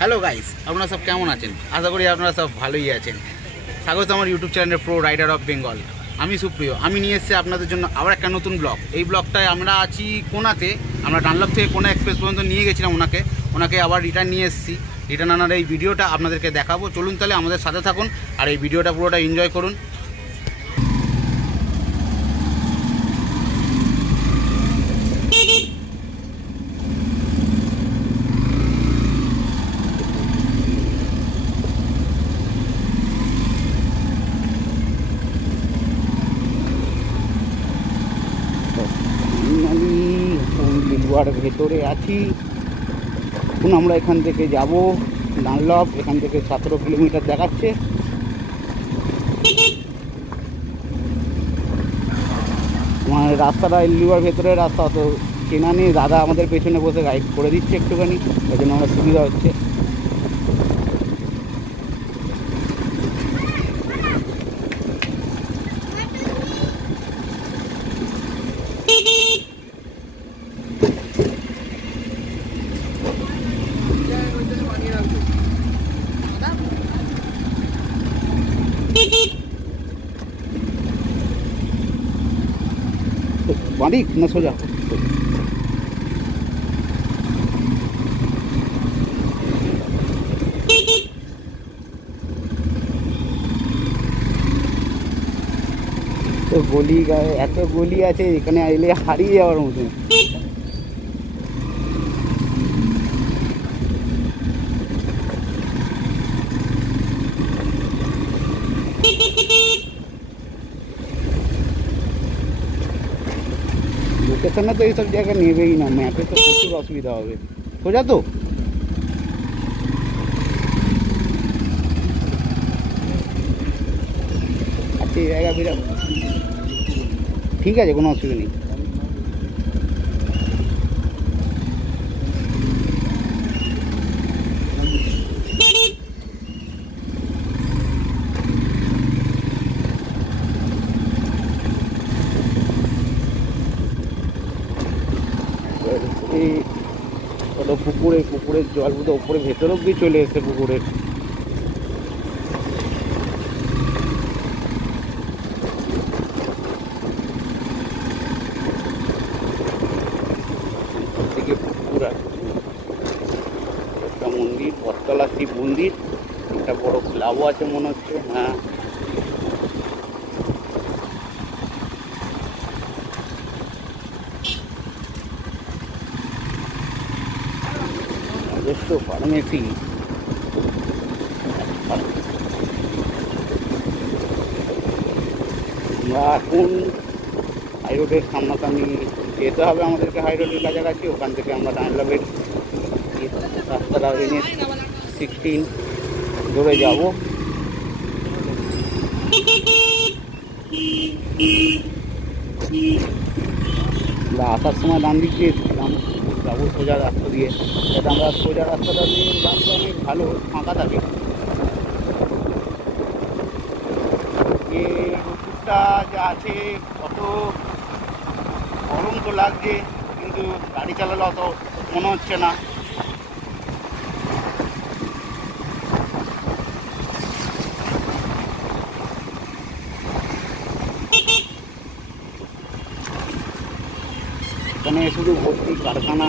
Hello guys, আপনারা সব কেমন আছেন? আশা করি আপনারা সব ভালোই আছেন। স্বাগত আমার ইউটিউব চ্যানেলের প্রো রাইডার অফ বেঙ্গল। আমি সুপ্রিয়। আমি নিয়ে এসেছি আপনাদের জন্য আবার একটা নতুন ব্লগ। এই ব্লগটায় আমরা আছি কোনাতে। আমরা ডানলপ থেকে কোনা এক্সপ্রেস পর্যন্ত নিয়ে গেছিলাম ওনাকে আবার রিটার্ন নিয়ে এসেছি। রিটার্ন আনার এই ভিডিওটা আপনাদেরকে দেখাবো। চলুন তাহলে আমাদের সাথে থাকুন আর এই ভিডিওটা পুরোটা এনজয় করুন। ভেতরে আছি। এখন আমরা এখান থেকে যাব ডানলপ। এখান থেকে 17 কিলোমিটার দেখাচ্ছে। আমার রাস্তাটা লিভার ভেতরের রাস্তা তো চেনা নেই। দাদা আমাদের পেছনে বসে গাইড করে দিচ্ছে একটুখানি, ওই জন্য আমার সুবিধা হচ্ছে। বাদিক না সোজা? তো গলি গায়ে এত গলি আছে, এখানে এলে হারিয়ে যাওয়ার মতন। লোকেশনে তো এইসব জায়গা নেবেই না, ম্যাপে তো প্রচুর অসুবিধা হবে। সোজা তো আচ্ছা, এই জায়গা বিরাট ঠিক আছে, কোনো অসুবিধা নেই। পুকুরের জল বোধ উপরে ভেতর অব্দি চলে এসে পুকুরের। থেকে পুকুর আছে, একটা মন্দির, বটতলা শিব মন্দির, একটা বড় ক্লাবও আছে মনে হচ্ছে। হ্যাঁ, ফার্মেসি। আমরা এখন হাইরোডের সামনাসামনি যেতে হবে আমাদেরকে, হাইরোডের কাছাকাছি। ওখান থেকে আমরা ডানলপের রাস্তাটা NH-16 ধরে যাব। আমরা আসার সময় ডান দিক দিয়ে এসেছিলাম, যাবো সোজা রাস্তা দিয়ে, যাতে আমরা সোজা রাস্তাটা দিয়ে রাস্তা অনেক ভালো ফাঁকা থাকে। যে রোদটা যা আছে, কত গরম তো লাগছে, কিন্তু গাড়ি চালালে অত মনে হচ্ছে না। এখানে শুধু ভর্তি কারখানা।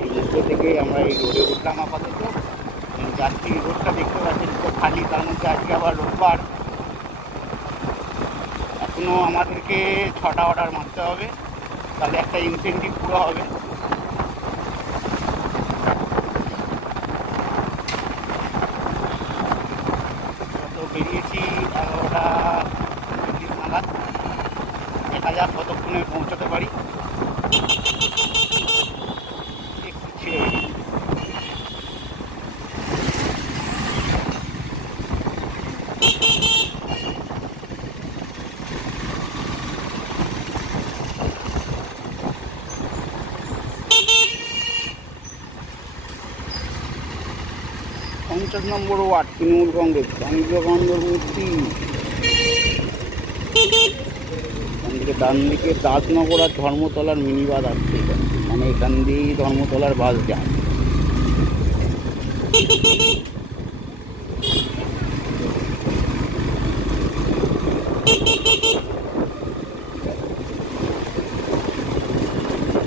এই মধ্য থেকে আমরা এই রোডে উঠলাম আপাতত। যাত্রী রোডটা দেখতে পাচ্ছেন তো খালি, তার মধ্যে আজকে আবার রোববার। এখনও আমাদেরকে 6টা অর্ডার মারতে হবে, তাহলে একটা ইনসেন্টিভ পুরো হবে। তো বেরিয়েছি 11টা 20 নাগাদ। দেখা যাক কতক্ষণে পৌঁছতে পারি। পঞ্চাশ নম্বর ওয়ার্ড, তৃণমূল কংগ্রেস, স্বামী বিবেকানন্দের মূর্তি। ডান দিকে দাসনগর আর ধর্মতলার মিনিবাদ আসছে। মানে এখান দিয়েই ধর্মতলার বাস যায়।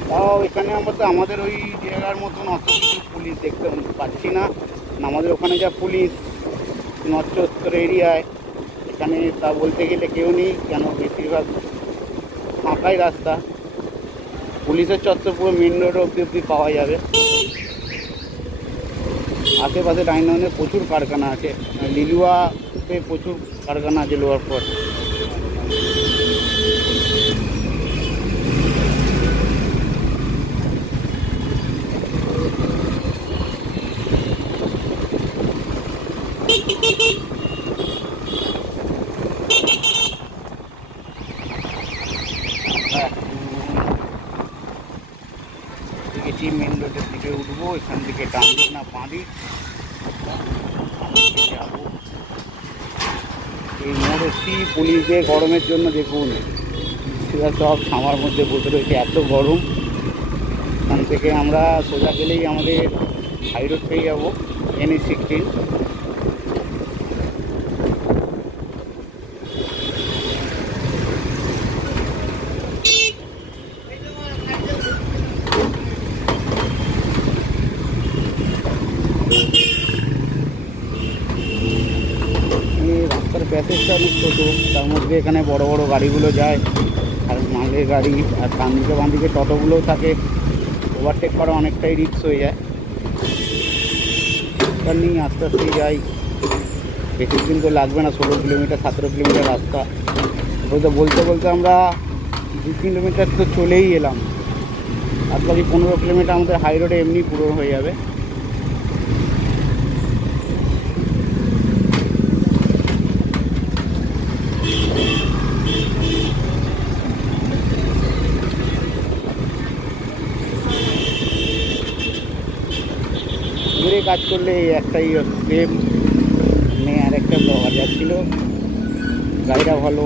তাও এখানে আমাদের ওই জায়গার মতন অত কিছু পুলিশ দেখতে পাচ্ছি না। আমাদের ওখানে যা পুলিশ নর্থ চত্বর এরিয়ায়, এখানে তা বলতে গেলে কেউ নেই, কেন বেশিরভাগ ফাঁকাই রাস্তা। পুলিশের চত্বর পুরো মেন রোড অব্দি পাওয়া যাবে। আশেপাশে লাইনে প্রচুর কারখানা আছে, লিলুয়াতে প্রচুর কারখানা আছে লোয়ার পর। মেন রোডের দিকে উঠবো, এখান থেকে ডান দিক না বাঁ দিক যাবো। এই মোড় হচ্ছি পুলিশদের গরমের জন্য দেখুন সেটা সব সামার মধ্যে বসে রয়েছে, এত গরম। এখান থেকে আমরা সোজা গেলেই আমাদের হাই রোড পেয়ে যাবো, NH-16। রাস্তার প্যাসেজটা অনেক ছোটো, তার মধ্যে এখানে বড় বড় গাড়িগুলো যায় আর মালের গাড়ি, আর ডান দিকে বাঁ দিকে টোটোগুলোও থাকে। ওভারটেক করা অনেকটাই রিস্ক হয়ে যায়। তার নিয়ে আস্তে আস্তে যাই, বেশি দিন তো লাগবে না। 16 কিলোমিটার 17 কিলোমিটার রাস্তা। বলতে বলতে আমরা 2 কিলোমিটার তো চলেই এলাম। আর বাকি 15 কিলোমিটার আমাদের হাই রোডে এমনি পুরো হয়ে যাবে। দূরে কাজ করলে একটাই ফ্রেম নিয়ে আর একটা ব্লগার যাচ্ছিল, গাড়িটা ভালো।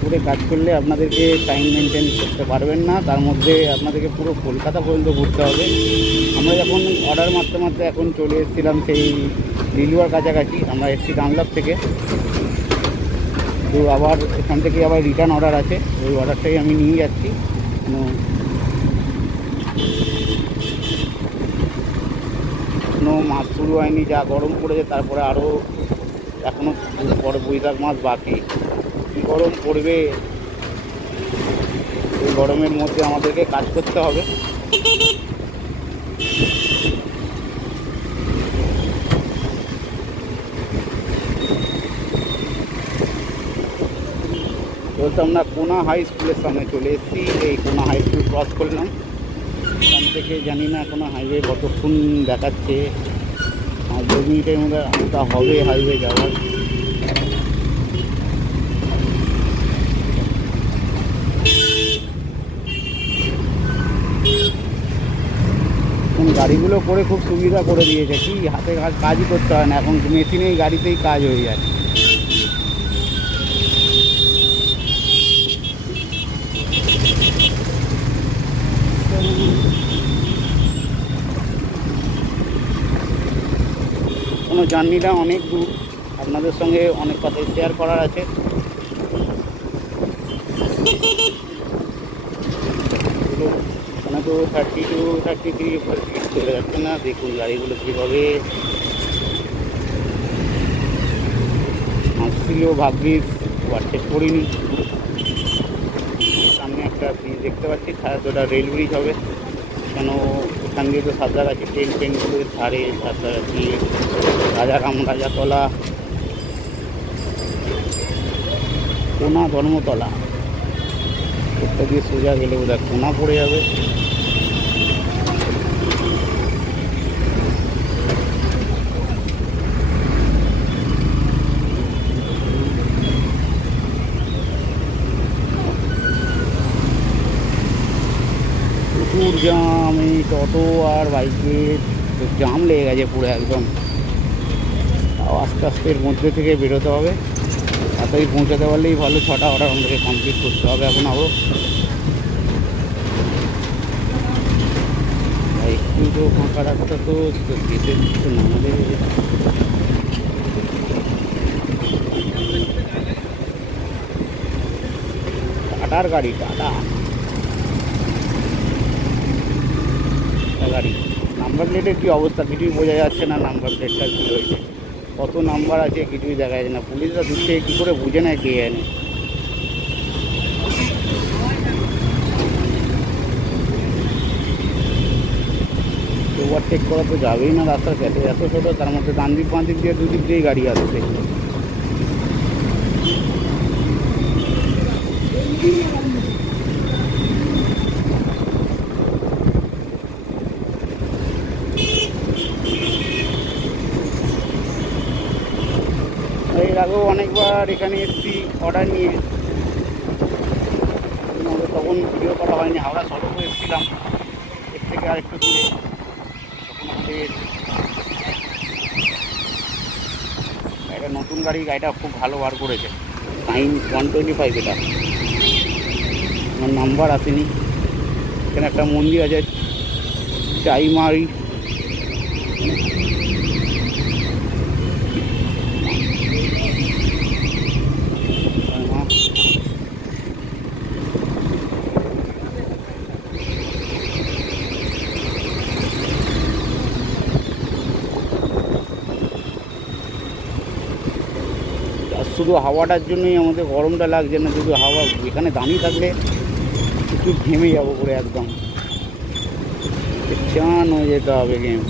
দূরে কাজ করলে আপনাদেরকে টাইম মেনটেন করতে পারবেন না, তার মধ্যে আপনাদেরকে পুরো কলকাতা পর্যন্ত ঘুরতে হবে। আমরা যখন অর্ডার মারতে মারতে এখন চলে এসেছিলাম সেই লিলুয়ার কাছাকাছি। আমরা এসেছি ডানলপ থেকে, তো আবার এখান থেকে আবার রিটার্ন অর্ডার আছে, ওই অর্ডারটাই আমি নিয়ে যাচ্ছি। কোনো মাস শুরু হয়নি, যা গরম পড়েছে, তারপরে আরও এখনও পরে বৈশাখ মাস বাকি। কী গরম পড়বে, এই গরমের মধ্যে আমাদেরকে কাজ করতে হবে। বলতে আমরা কোনা হাই স্কুলের সামনে চলে এসেছি। এই কোনা হাই স্কুল ক্রস করলাম, এখান থেকে জানি না কোনো হাইওয়ে কতক্ষণ দেখাচ্ছে। 2 মিনিটের মধ্যে আমরা হবে হাইওয়ে যাওয়ার। এখন গাড়িগুলো করে খুব সুবিধা করে দিয়েছে, কি হাতে কাজই করতে হয় না, এখন মেশিনেই গাড়িতেই কাজ হয়ে যায়। কোনো জার্নিটা অনেক দূর, আপনাদের সঙ্গে অনেক কথাই শেয়ার করার আছে। এখানে তো 30 to 33 স্পিড চলে যাচ্ছে না, দেখুন গাড়িগুলো কীভাবে আসছিল। ভাগ্যিস ওভারটেক করিনি। সামনে একটা ব্রিজ দেখতে পাচ্ছি, ওটা রেল ব্রিজ হবে, কেন এখান দিয়ে তো সাঁতরাগাছি ট্রেনগুলো ছাড়ে। সাঁতরাগাছি, রাজাতলা, কোনা, ধর্মতলা, একটা দিয়ে সোজা গেলে বোধহয় কোনা পড়ে যাবে। প্রচুর জাম, এই টোটো আর বাইকের জাম লেগে গেছে পুরো একদম। তাও আস্তে আস্তে এর মধ্যে থেকে বেরোতে হবে। তাড়াতাড়ি পৌঁছাতে পারলেই ভালো। 6টা অর্ডার আমাদেরকে কমপ্লিট করতে হবে এখন আরও। একটু তো ফাঁকা রাস্তা তো যেতে দিচ্ছে না আমাদের। টাটার গাড়ি, টাটা গাড়ি। নাম্বার প্লেটের কী অবস্থা কিছুই বোঝা যাচ্ছে না। নাম্বার প্লেটটার কী হয়েছে, কত নাম্বার আছে কিছুই দেখা যাচ্ছে না। পুলিশরা দূর থেকে কী করে বুঝে নেয় কে জানে। ওভারটেক করা তো যাবেই না, রাস্তার কাছে এত ছোটো, তার মধ্যে ডান দিক বাঁ দিক দিয়ে দুদিক দিয়েই গাড়ি আসছে। এর আগেও অনেকবার এখানে এসেছি অর্ডার নিয়ে, তখন ভিডিও করা হয়নি। হাওড়া সড়কও এসেছিলাম, এর থেকে আর একটু দূরে, তখন আমাদের একটা নতুন গাড়িটা খুব ভালো বার করেছে, 9125 এটা। আমার নাম্বার আসেনি। এখানে একটা মন্দির আছে চাইমারি, শুধু হাওয়াটার জন্যই আমাদের গরমটা লাগছে না, শুধু হাওয়া। এখানে দাঁড়িয়ে থাকলে একটু ঘেমে যাবো করে, একদম চান হয়ে যেতে হবে গেম।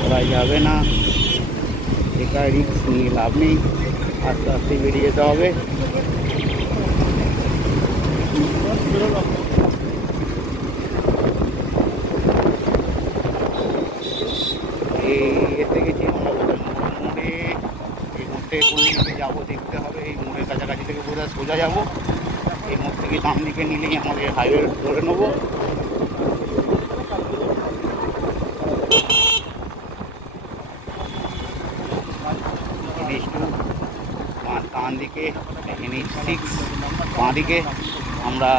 করা যাবে না, বেকার রিস্ক নিয়ে লাভ নেই, আস্তে আস্তে বেরিয়ে যেতে হবে। এসে গেছি আমরা মোড়ে। এই মোড় থেকে কোন দিকে যাবো দেখতে হবে। এই মোড়ের কাছাকাছি থেকে বোধহয় সোজা যাবো। এই মোড় থেকে ডান দিকে নিলেই আমাদের হাইওয়ে ধরে নেবো। ডান দিকে NH6, বাঁ দিকে আমরা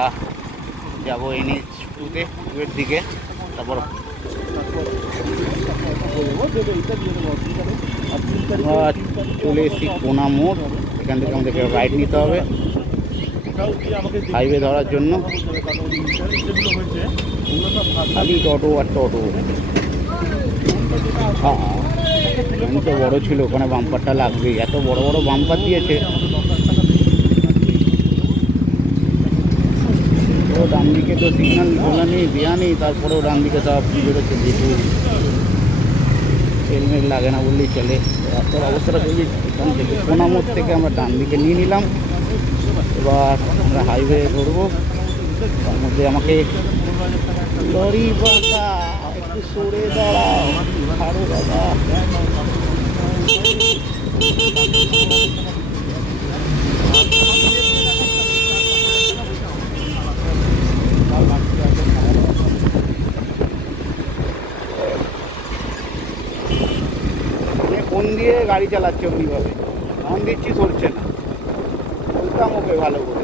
যাবো NH2-তে, 2-এর দিকে। তারপর চলে এসেছি কোনা মোড়। এখান থেকে আমাদেরকে রাইড নিতে হবে হাইওয়ে ধরার জন্য। খালি টোটো আর টোটো। তো বড় ছিল, ওখানে বাম্পারটা লাগবেই, এত বড় বড় বাম্পার দিয়েছে। ও ডান দিকে তো সিগন্যাল খোলা নেই, দেওয়া নেই, তারপরেও ডান দিকে সব বেরোচ্ছে। যেহেতু হেলমেট লাগে না বললেই চলে। রাস্তার অবস্থাটা খুবই। এখান থেকে কোনা মোড় থেকে আমরা ডান দিকে নিয়ে নিলাম। এবার আমরা হাইওয়ে ধরবো। তার মধ্যে আমাকে লরি বাঁকা একটু সরে দাঁড়াও, আরো দাদা। কোন দিয়ে গাড়ি চালাচ্ছে উনিভাবে, মন দিচ্ছি সরছে না, বলতাম ওকে ভালো করে।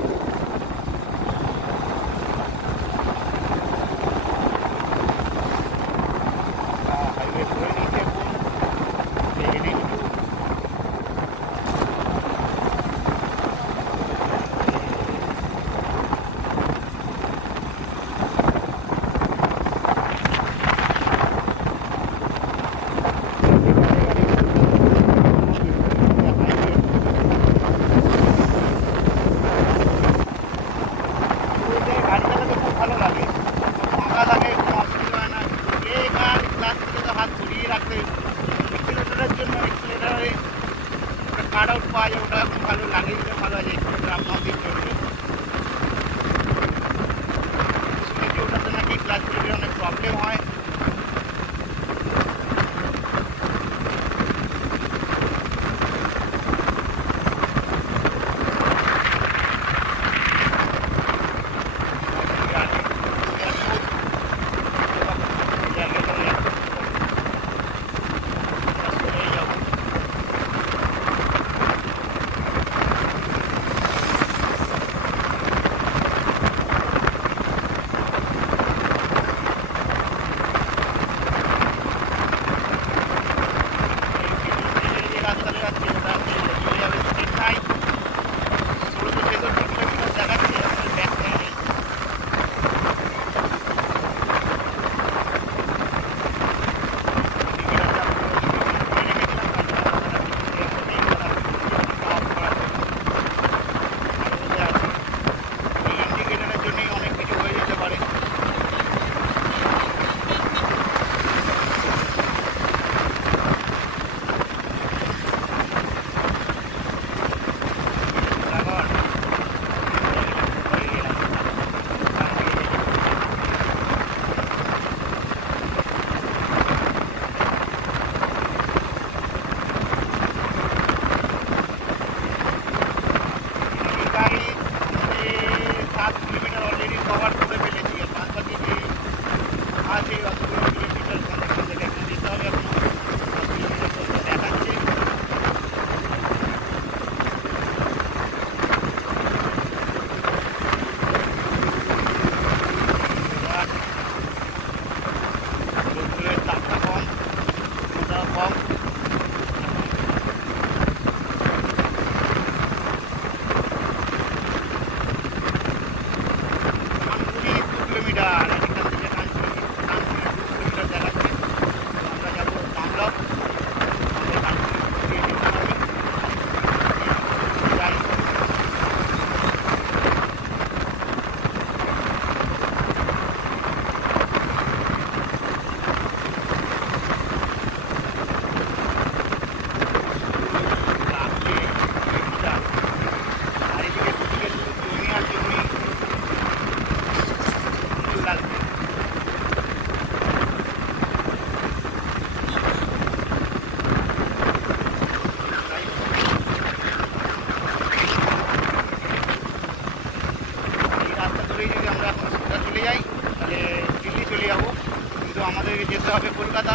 আমাদেরকে যেতে হবে কলকাতা,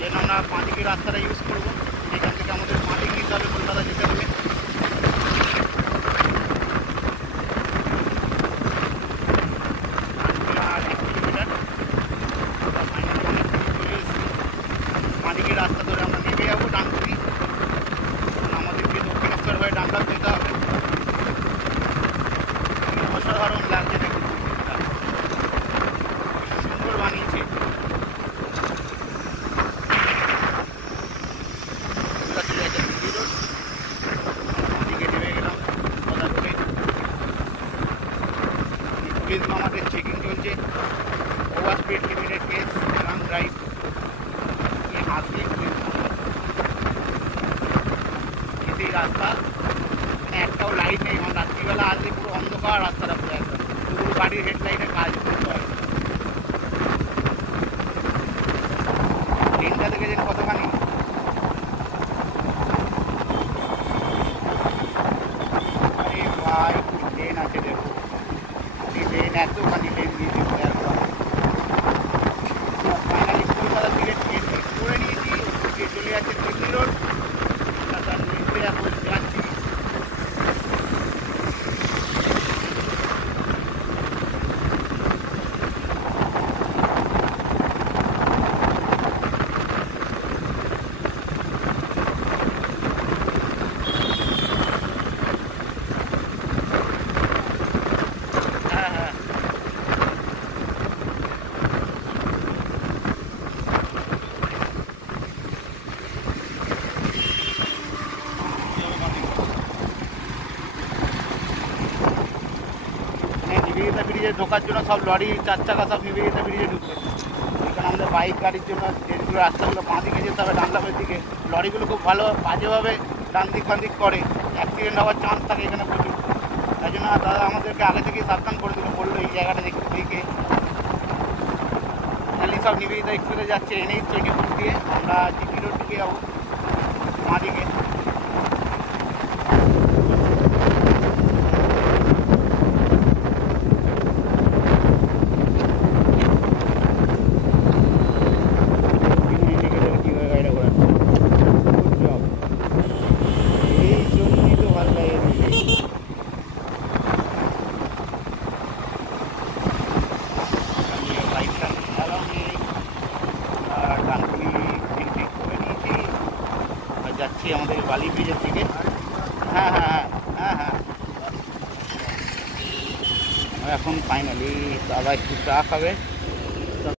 যেন আমরা পাঁচিকি রাস্তাটা ইউজ করবো। এখান থেকে আমাদের পাঁচিকি নিতে হবে কলকাতা যেতে হবে। পাঁচিকি রাস্তা ধরে আমরা নেমে যাবো ডানকুনি, আমাদেরকে দক্ষিণেশ্বর হয়ে ডানকাপ যেতে হবে। অসাধারণ লাগছে দেখুন, সুন্দর বানিয়েছে। পুলিশ আমাদের চেকিং চলছে, over speed limited case, long drive, হাত দিয়ে পুলিশ এই রাস্তা একটাও লাইট নেই। মানে রাত্রিবেলা আসলে পুরো অন্ধকার রাস্তাটা, পুরো একদম পুরো গাড়ির হেডলাইটে কাজ করতে হয়। ট্রেনটা দেখেছেন কতখানি, আরে ভাই ট্রেন আছে দেখো, ট্রেন এতখানি ট্রেন দিয়েছে একদম। ফাইনালি কলকাতা থেকে ট্রেন করে নিয়েছি, চলে যাচ্ছে দিল্লি রোড, তার নিচে এখন যাচ্ছি। নিবেদিতা ব্রিজে ঢোকার জন্য সব লরি 4 চাকা সব নিবেদিতা ব্রিজে ঢুকছে। এখানে আমাদের বাইক গাড়ির জন্য যেগুলো রাস্তাগুলো বাঁ দিকে যেতে হবে ডানলামের দিকে, লরিগুলো খুব ভালো বাজেভাবে ডান দিক বাঁ দিক করে, অ্যাক্সিডেন্ট হওয়ার চান্স থাকে এখানে প্রচুর। তাই জন্য দাদা আমাদেরকে আগে থেকেই সাবধান করে দিল, বললো এই জায়গাটা দেখে। ফাইনালি সব নিবেদিতা এক্সপ্রেসে যাচ্ছে NH-24 দিয়ে, আমরা জিপি রোড দিকে যাবো বাঁ দিকে। যাচ্ছি আমাদের বালি ব্রিজের দিকে। হ্যাঁ হ্যাঁ হ্যাঁ হ্যাঁ হ্যাঁ এখন ফাইনালি দাদা একটু চা খাবে।